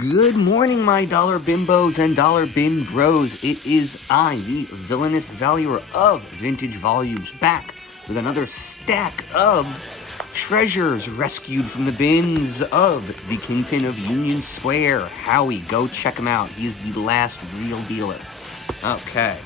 Good morning, my dollar bimbos and dollar bin bros. It is I, the villainous valuer of vintage volumes, back with another stack of treasures rescued from the bins of the Kingpin of Union Square. Howie, go check him out. He is the last real dealer. Okay,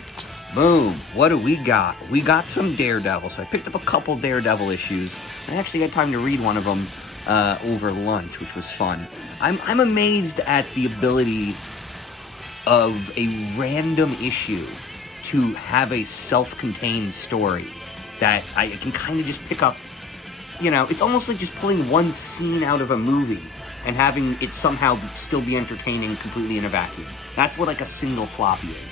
boom. What do we got? We got some Daredevil. So I picked up a couple Daredevil issues. I actually had time to read one of them over lunch, which was fun. I'm amazed at the ability of a random issue to have a self-contained story that I can kind of just pick up. You know, it's almost like just pulling one scene out of a movie and having it somehow still be entertaining completely in a vacuum. That's what like a single floppy is.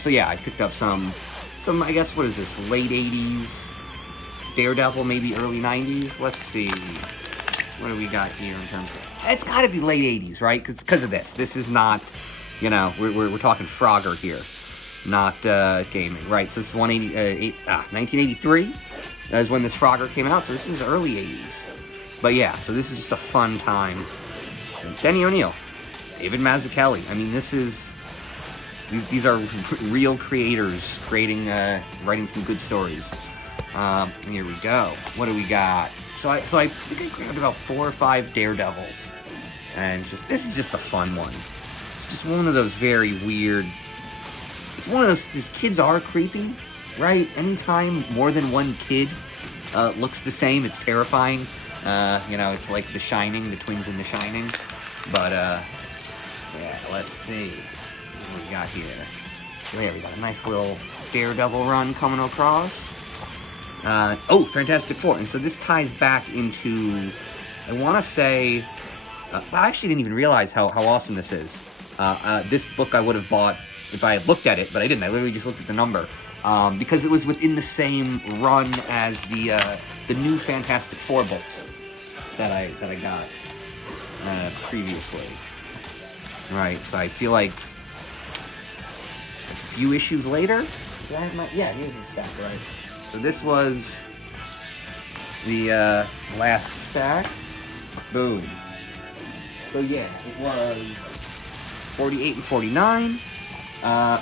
So yeah, I picked up some I guess, what is this, late 80s Daredevil, maybe early 90s. Let's see. What do we got here in terms of... It's got to be late 80s, right? Because of this. This is not, you know, we're talking Frogger here, not gaming, right? So this is 1983 is when this Frogger came out, so this is early 80s. But yeah, so this is just a fun time. Denny O'Neil, David Mazzucchelli. I mean, these are real creators creating, writing some good stories. Here we go. What do we got? So I think I grabbed about 4 or 5 Daredevils, and this is just a fun one. It's just one of those very weird. It's one of those kids are creepy, right? Anytime more than one kid looks the same, it's terrifying. You know, it's like The Shining, the twins in The Shining. But yeah, let's see what we got here. So yeah, we got a nice little Daredevil run coming across. Fantastic Four. And so this ties back into, I want to say, I actually didn't even realize how awesome this is. This book I would have bought if I had looked at it, but I didn't. I literally just looked at the number. Because it was within the same run as the new Fantastic Four books that I got previously. Right, so I feel like a few issues later, yeah, here's the stack, right? So this was the last stack. Boom. So yeah, it was 48 and 49.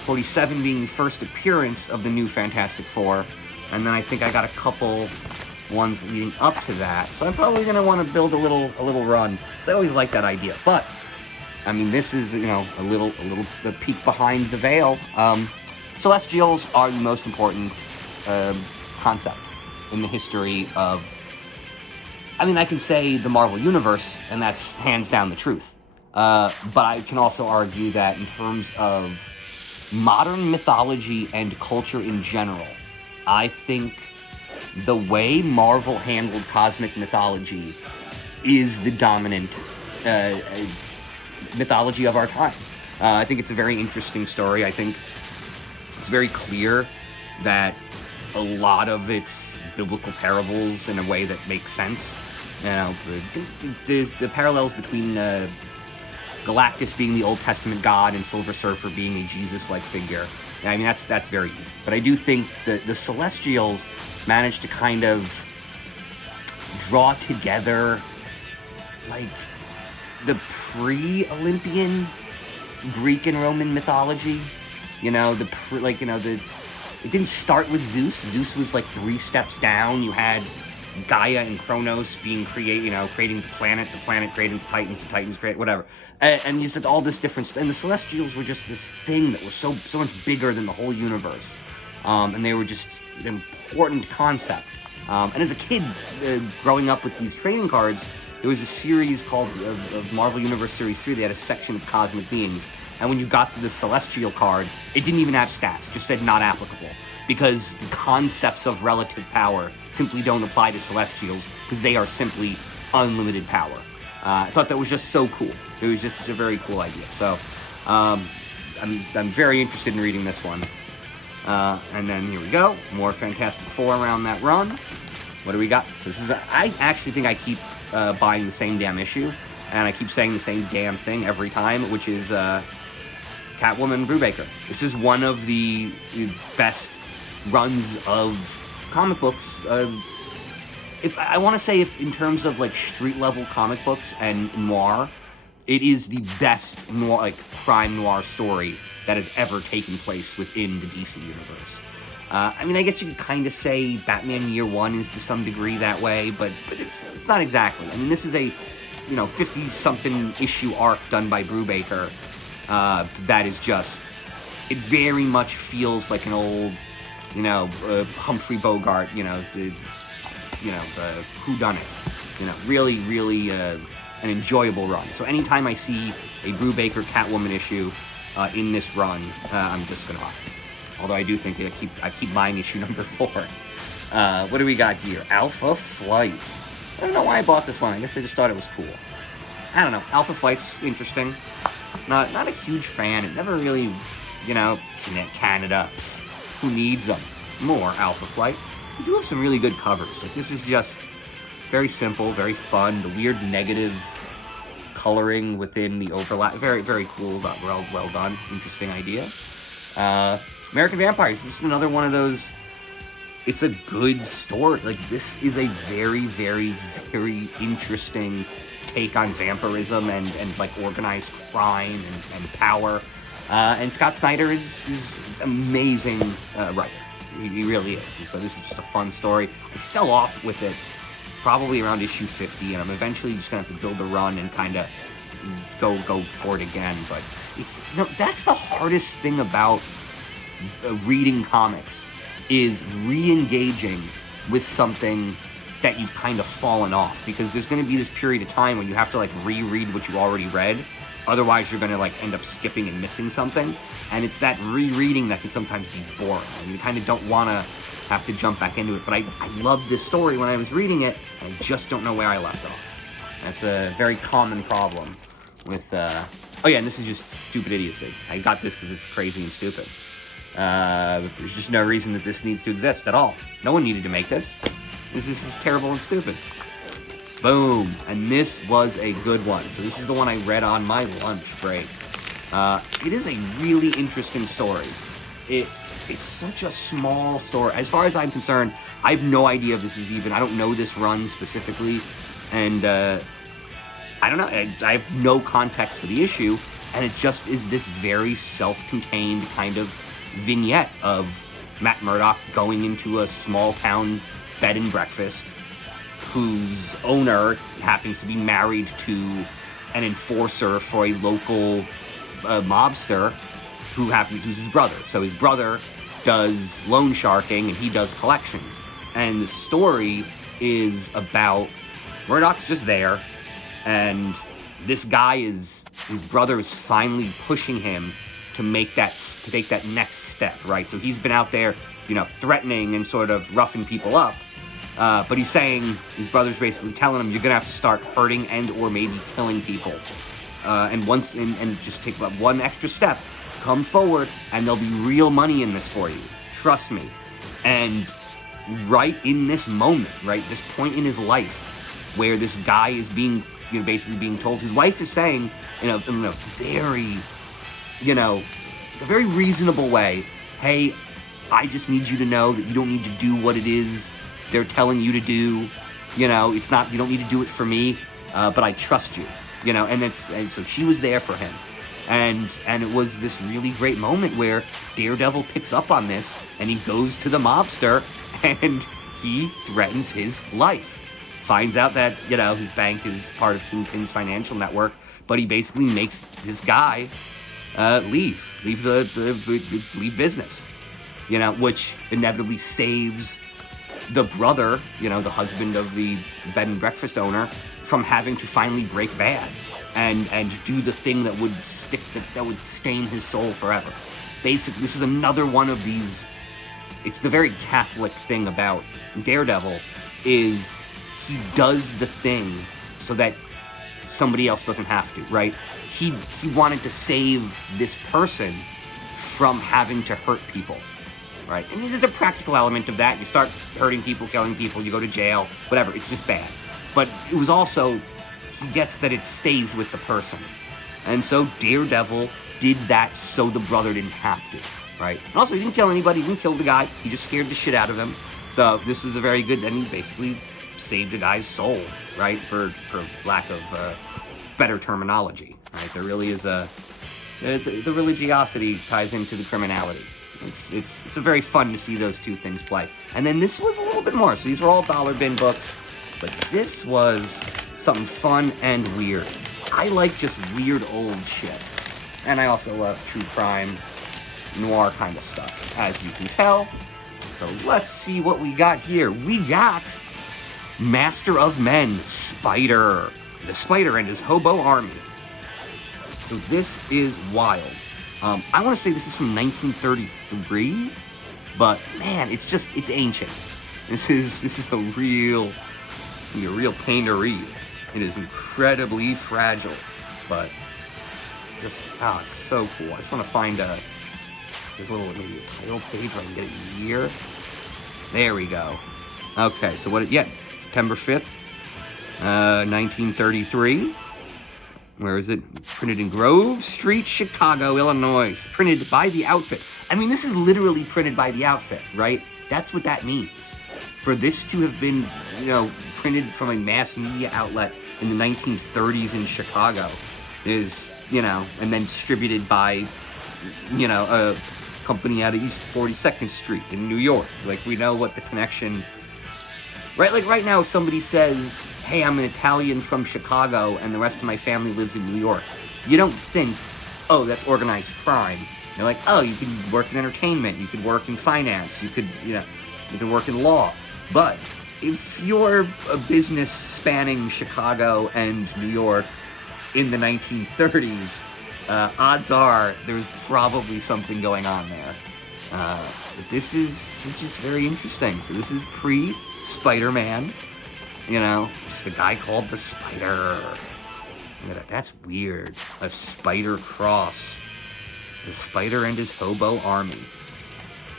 47 being the first appearance of the new Fantastic Four. And then I think I got a couple ones leading up to that. So I'm probably going to want to build a little run. Because I always like that idea. But, I mean, this is, you know, a peek behind the veil. Celestials are the most important concept in the history of, I mean, I can say the Marvel Universe, and that's hands down the truth. But I can also argue that in terms of modern mythology and culture in general, I think the way Marvel handled cosmic mythology is the dominant mythology of our time. I think it's a very interesting story. I think it's very clear that a lot of its biblical parables in a way that makes sense. You know, the parallels between Galactus being the Old Testament god and Silver Surfer being a Jesus-like figure. I mean, that's very easy. But I do think the Celestials managed to kind of draw together, like, the pre-Olympian Greek and Roman mythology. You know, it didn't start with Zeus. Zeus was like 3 steps down. You had Gaia and Kronos being creating the planet creating the Titans create whatever. And you said all this different stuff. And the Celestials were just this thing that was so much bigger than the whole universe. And they were just an important concept. And as a kid, growing up with these trading cards, there was a series called of Marvel Universe Series 3. They had a section of cosmic beings. And when you got to the Celestial card, it didn't even have stats. It just said not applicable. Because the concepts of relative power simply don't apply to Celestials because they are simply unlimited power. I thought that was just so cool. It was just a very cool idea. So I'm very interested in reading this one. And then here we go. More Fantastic Four around that run. What do we got? So this is I actually think I keep buying the same damn issue. And I keep saying the same damn thing every time, which is Catwoman Brubaker. This is one of the best runs of comic books. If I want to say, if in terms of like street level comic books and noir, it is the best noir, like crime noir story that has ever taken place within the DC universe. I mean, I guess you could kind of say Batman Year One is to some degree that way, but it's not exactly. I mean, this is a 50-something issue arc done by Brubaker that is just, it very much feels like an old, Humphrey Bogart, the whodunit, really, really an enjoyable run. So anytime I see a Brubaker Catwoman issue in this run, I'm just gonna buy it. Although I do think I keep buying issue number 4. What do we got here? Alpha Flight. I don't know why I bought this one. I guess I just thought it was cool. I don't know. Alpha Flight's interesting. Not a huge fan. It never really, Canada. Who needs them? More Alpha Flight. We do have some really good covers. Like, this is just very simple, very fun. The weird negative coloring within the overlap. Very, very cool. Well done. Interesting idea. American Vampires. This is another one of those. It's a good story. Like, this is a very, very, very interesting take on vampirism and like organized crime and power. And Scott Snyder is amazing writer. He really is. And so this is just a fun story. I fell off with it probably around issue 50, and I'm eventually just gonna have to build a run and kind of go for it again. But it's that's the hardest thing about reading comics, is re-engaging with something that you've kind of fallen off, because there's going to be this period of time when you have to like reread what you already read. Otherwise you're going to like end up skipping and missing something, and it's that rereading that can sometimes be boring. I mean, you kind of don't want to have to jump back into it. But I loved this story when I was reading it, and I just don't know where I left off. That's a very common problem with oh yeah, and this is just stupid idiocy. I got this because it's crazy and stupid. There's just no reason that this needs to exist at all. No one needed to make this. This is terrible and stupid. Boom. And this was a good one. So this is the one I read on my lunch break. It is a really interesting story. It's such a small story. As far as I'm concerned, I have no idea if this is even, I don't know this run specifically. And I don't know, I have no context for the issue. And it just is this very self-contained kind of vignette of Matt Murdock going into a small town bed and breakfast whose owner happens to be married to an enforcer for a local mobster who's his brother. So his brother does loan sharking and he does collections. And the story is about Murdock's just there, and this guy his brother is finally pushing him to take that next step, right? So he's been out there, threatening and sort of roughing people up, but he's saying, his brother's basically telling him, you're gonna have to start hurting and or maybe killing people, and just take one extra step, come forward, and there'll be real money in this for you. Trust me. And right in this moment, right, this point in his life, where this guy is being, basically being told, his wife is saying, in a very, a very reasonable way, hey, I just need you to know that you don't need to do what it is they're telling you to do. It's not, you don't need to do it for me, but I trust you. And so she was there for him. And it was this really great moment where Daredevil picks up on this, and he goes to the mobster, and he threatens his life. Finds out that, his bank is part of Kingpin's financial network, but he basically makes this guy leave business, which inevitably saves the brother, the husband of the bed and breakfast owner, from having to finally break bad and do the thing that would that would stain his soul forever. Basically, this was another one of these. It's the very Catholic thing about Daredevil, is he does the thing so that somebody else doesn't have to, right? He wanted to save this person from having to hurt people, right? And there's a practical element of that. You start hurting people, killing people, you go to jail, whatever. It's just bad. But it was also, he gets that it stays with the person. And so Daredevil did that so the brother didn't have to, right? And also, he didn't kill anybody, he didn't kill the guy, he just scared the shit out of him. So this was a very good, and he basically saved a guy's soul, right? For lack of better terminology. Right? There really is the religiosity ties into the criminality. It's a very fun to see those two things play. And then this was a little bit more. So these were all dollar bin books, but this was something fun and weird. I like just weird old shit. And I also love true crime, noir kind of stuff, as you can tell. So let's see what we got here. We got Master of Men, Spider. The Spider and his hobo army. So this is wild. I want to say this is from 1933, but man, it's ancient. This is a real pain to read. It is incredibly fragile, but just, it's so cool. I just want to find there's a little, maybe a title page where I can get a year. There we go. Okay, so September 5th, 1933. Where is it? Printed in Grove Street, Chicago, Illinois. Printed by the outfit. I mean, this is literally printed by the outfit, right? That's what that means. For this to have been, printed from a mass media outlet in the 1930s in Chicago is, and then distributed by, a company out of East 42nd Street in New York. Like, we know what the connection, right? Like, right now, if somebody says, hey, I'm an Italian from Chicago and the rest of my family lives in New York, you don't think, oh, that's organized crime. You're like, oh, you can work in entertainment, you could work in finance, you could work in law. But if you're a business spanning Chicago and New York in the 1930s, odds are there's probably something going on there. But this is just very interesting. So this is pre-Spider-Man. Just a guy called the Spider. Look at that. That's weird. A spider cross. The Spider and his hobo army.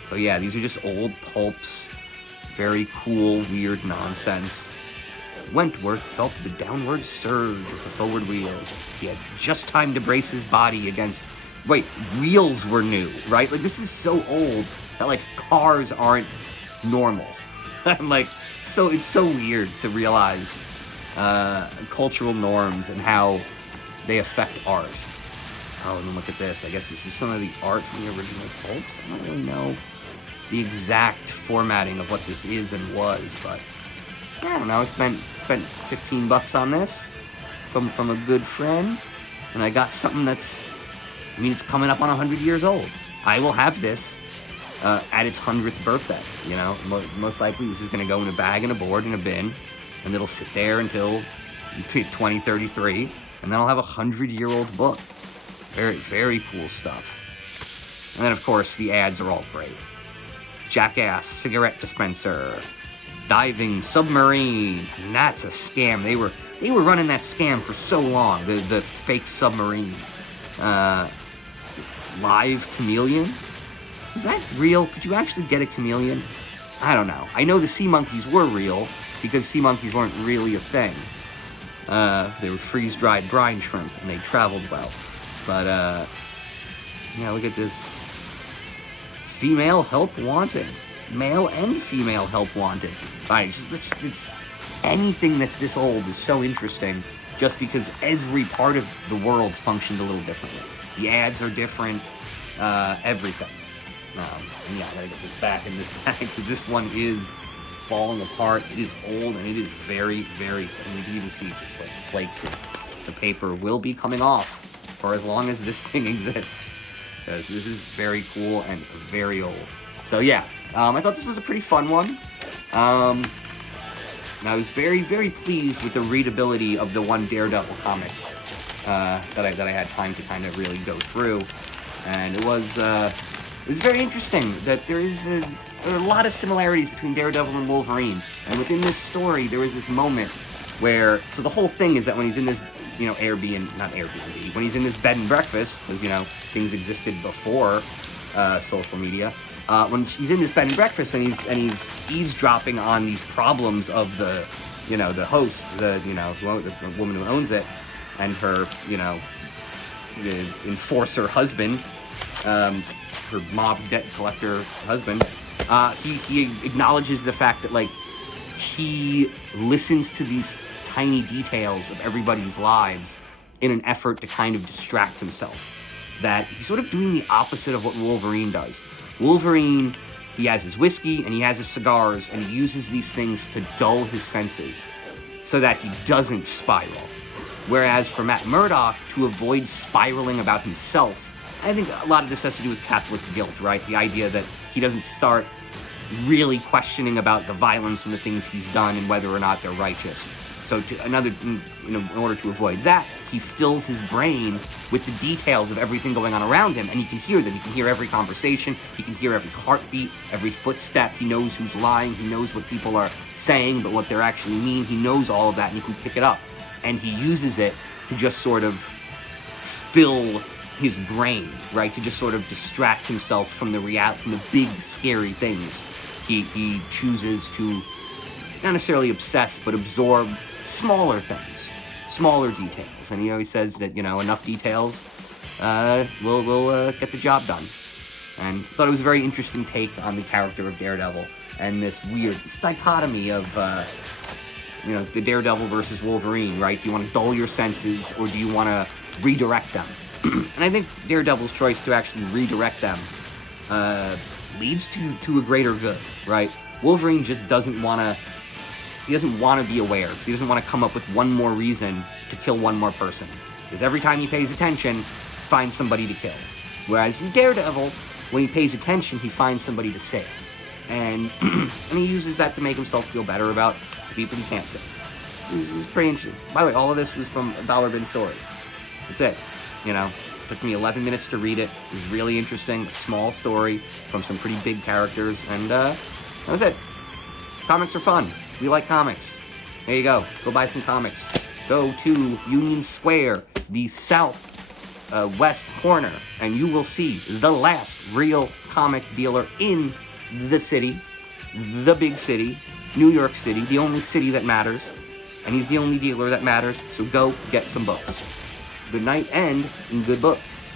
So yeah, these are just old pulps. Very cool, weird nonsense. Wentworth felt the downward surge of the forward wheels. He had just time to brace his body against... Wait, wheels were new, right? Like, this is so old that, like, cars aren't normal. I'm like... So it's so weird to realize cultural norms and how they affect art. Oh, and then look at this. I guess this is some of the art from the original pulps. I don't really know the exact formatting of what this is and was, but I don't know. I spent $15 on this from a good friend, and I got something that's, it's coming up on 100 years old. I will have this at its 100th birthday. Most likely this is going to go in a bag and a board and a bin, and it'll sit there until 2033, and then I'll have a 100-year-old book. Very, very cool stuff. And then, of course, the ads are all great. Jackass cigarette dispenser, diving submarine, and that's a scam. They were running that scam for so long. The fake submarine, live chameleon. Is that real? Could you actually get a chameleon? I don't know. I know the sea monkeys were real because sea monkeys weren't really a thing. They were freeze-dried brine shrimp and they traveled well. But look at this. Female help wanted. Male and female help wanted. All right, it's anything that's this old is so interesting just because every part of the world functioned a little differently. The ads are different, everything. And yeah, I gotta get this back in this bag because this one is falling apart. It is old and it is very, very, and you can even see just like flakes of the paper will be coming off for as long as this thing exists. Because this is very cool and very old. So yeah, I thought this was a pretty fun one. And I was very, very pleased with the readability of the one Daredevil comic that I had time to kind of really go through. And it was very interesting that there are a lot of similarities between Daredevil and Wolverine. And within this story, there was this moment where, so the whole thing is that when he's in this, when he's in this bed and breakfast, because, things existed before social media, when he's in this bed and breakfast and he's eavesdropping on these problems of the host, the woman who owns it, and her, the enforcer husband, her mob debt collector husband, he acknowledges the fact that, like, he listens to these tiny details of everybody's lives in an effort to kind of distract himself. That he's sort of doing the opposite of what Wolverine does. Wolverine, he has his whiskey and he has his cigars, and he uses these things to dull his senses so that he doesn't spiral. Whereas for Matt Murdock, to avoid spiraling about himself, I think a lot of this has to do with Catholic guilt, right? The idea that he doesn't start really questioning about the violence and the things he's done and whether or not they're righteous. So in order to avoid that, he fills his brain with the details of everything going on around him, and he can hear them. He can hear every conversation. He can hear every heartbeat, every footstep. He knows who's lying. He knows what people are saying, but what they're actually mean. He knows all of that, and he can pick it up. And he uses it to just sort of fill his brain, right? To just sort of distract himself from the big, scary things. He chooses to not necessarily obsess, but absorb smaller things, smaller details. And he always says that, enough details will get the job done. And I thought it was a very interesting take on the character of Daredevil and this weird dichotomy of, the Daredevil versus Wolverine, right? Do you want to dull your senses, or do you want to redirect them? And I think Daredevil's choice to actually redirect them leads to a greater good, right? Wolverine just doesn't want to be aware. He doesn't want to come up with one more reason to kill one more person. Because every time he pays attention, he finds somebody to kill. Whereas in Daredevil, when he pays attention, he finds somebody to save. And he uses that to make himself feel better about the people he can't save. It's pretty interesting. By the way, all of this was from a Dollar Bin story. That's it. It took me 11 minutes to read it. It was really interesting. A small story from some pretty big characters. And that was it. Comics are fun. We like comics. There you go. Go buy some comics. Go to Union Square, the southwest corner, and you will see the last real comic dealer in the city, the big city, New York City, the only city that matters, and he's the only dealer that matters, so go get some books. Good night and good books.